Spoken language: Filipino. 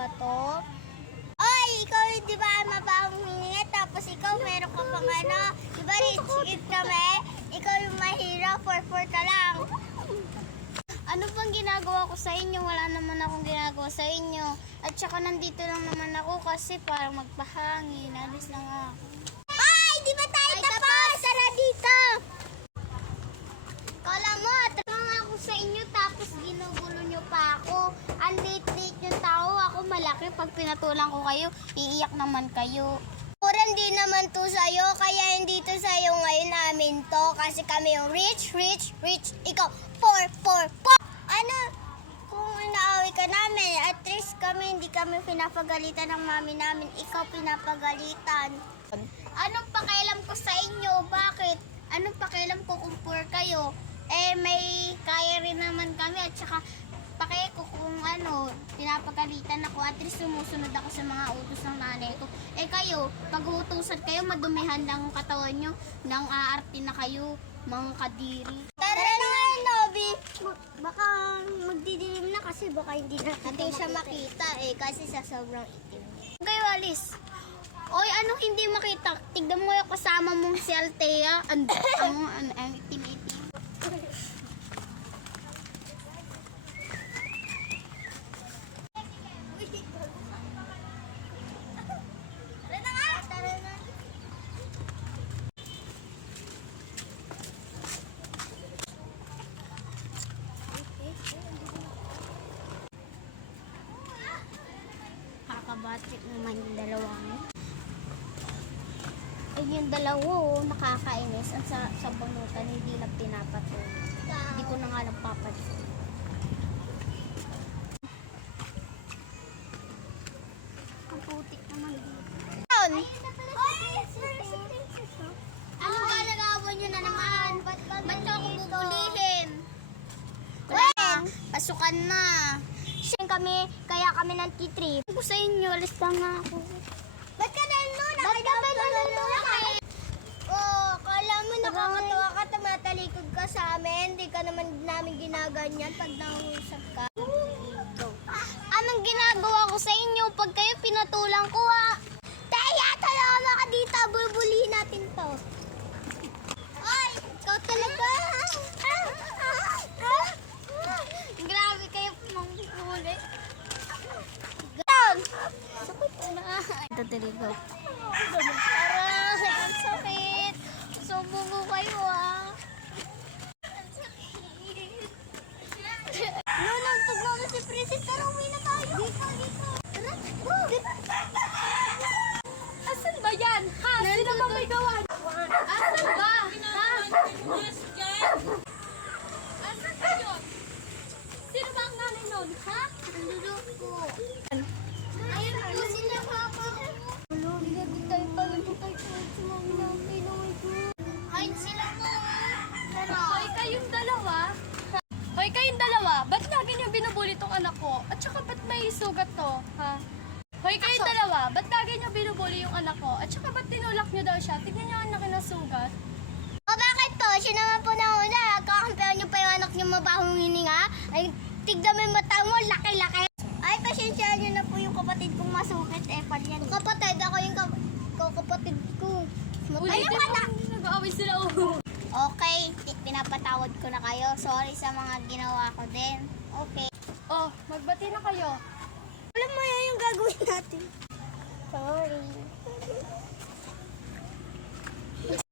ba to? Oy, ikaw di ba mabahong hininga tapos ikaw meron ka pang ano, di ba rich kid kami? Ikaw yung mahirap, 4-4 ka lang. Ano bang ginagawa ko sa inyo? Wala naman akong ginagawa sa inyo. At saka nandito lang naman ako kasi para magpahangin. Alis lang ako. Ay, di ba tayo tapos? Tara dito! Kala mo, atang ako sa inyo tapos ginugulo nyo pa ako. Ang late-late yung tao. Ako malaki. Pag pinatulang ko kayo, iiyak naman kayo. Kurang din naman to sa'yo, kaya hindi to sa'yo ngayon namin to. Kasi kami yung rich. Ikaw, poor. Ano, kung inaaway ka namin, at least kami, hindi kami pinapagalitan ng mami namin. Ikaw pinapagalitan. Anong pakialam ko sa inyo? Bakit? Anong pakialam ko kung poor kayo? Eh, may kaya rin naman kami at saka pakialam ko kung ano, pinapagalitan ako. At least sumusunod ako sa mga utos ng nanay ko. Eh kayo, pag utusan kayo, madumihan lang ang katawan nyo. Nang aarte na kayo, mga kadiri. Tara na nga, Nobi. Baka magdidilim na kasi baka hindi siya makita eh. Kasi sa sobrang itim. Kayo, Alice. Oy, ano hindi makita? Tignan mo yung kasama mong si Althea. Ang itim-itim. Kakabatik naman yung dalawang. Ay, yung dalawa, nakakainis. Ang sa bunutan, hindi lang pinapatuloy. Hindi ko na nga lang papansin. Ang putik naman dito. Ano ba nagawa nyo na naman? Ba't ka ako bubulihin? Pasukan na. Kaya kami nag-trip. Ako sa inyo, alis lang nga ako. Ba't ka nanonood? Ba't ka nanonood? Oh, kala mo nakakatawa ka, tumatalikod ka sa amin. Hindi ka naman namin ginaganyan pag nangusap ka. Anong ginagawa ko sa inyo pag kayo pinatulang ko Taya, talaga ka dito. Bulbulihin natin to. Ay, ikaw talaga. Grabe kayo manghuli. Sakit na. Ito talaga. Aray, ang sakit. Sumbong ko kayo Ang sakit. Nantog naman si Princess. Tara, uwi na tayo. Dito. Tara, go. Asan ba yan? Ha? Sino ba may gawan? Asan ba? Ha? Asan ba yun? Sino ba ang nanay nun? Ha? Nandulog ko. Ayun po sila, Papa. Hindi tayo pagod tayo sa mami namin. Ayun sila po. Hoy, kayong dalawa? Hoy, kayong dalawa? Ba't lagi niyo binubuli tong anak ko? At saka ba't may sugat to? Ha? Hoy, kayong dalawa? Ba't lagi niyo binubuli yung anak ko? At saka ba't tinulak niyo daw siya? Tignan niyo ang anak na sugat. O bakit po? Siya naman po nauna. Kakampihan niyo pa yung anak niyo mabahong hininga. Ay, tignan mo yung mata mo. Laki-laki. Ay, pasensya niyo na po yung kapatid kong masukit. Pal yan. Kapatid, ako yung kapatid ko. Ulitin mo, nag-aaway sila. Okay, pinapatawad ko na kayo. Sorry sa mga ginawa ko din. Okay. Oh, magbati na kayo. Alam mo yan yung gagawin natin. Sorry.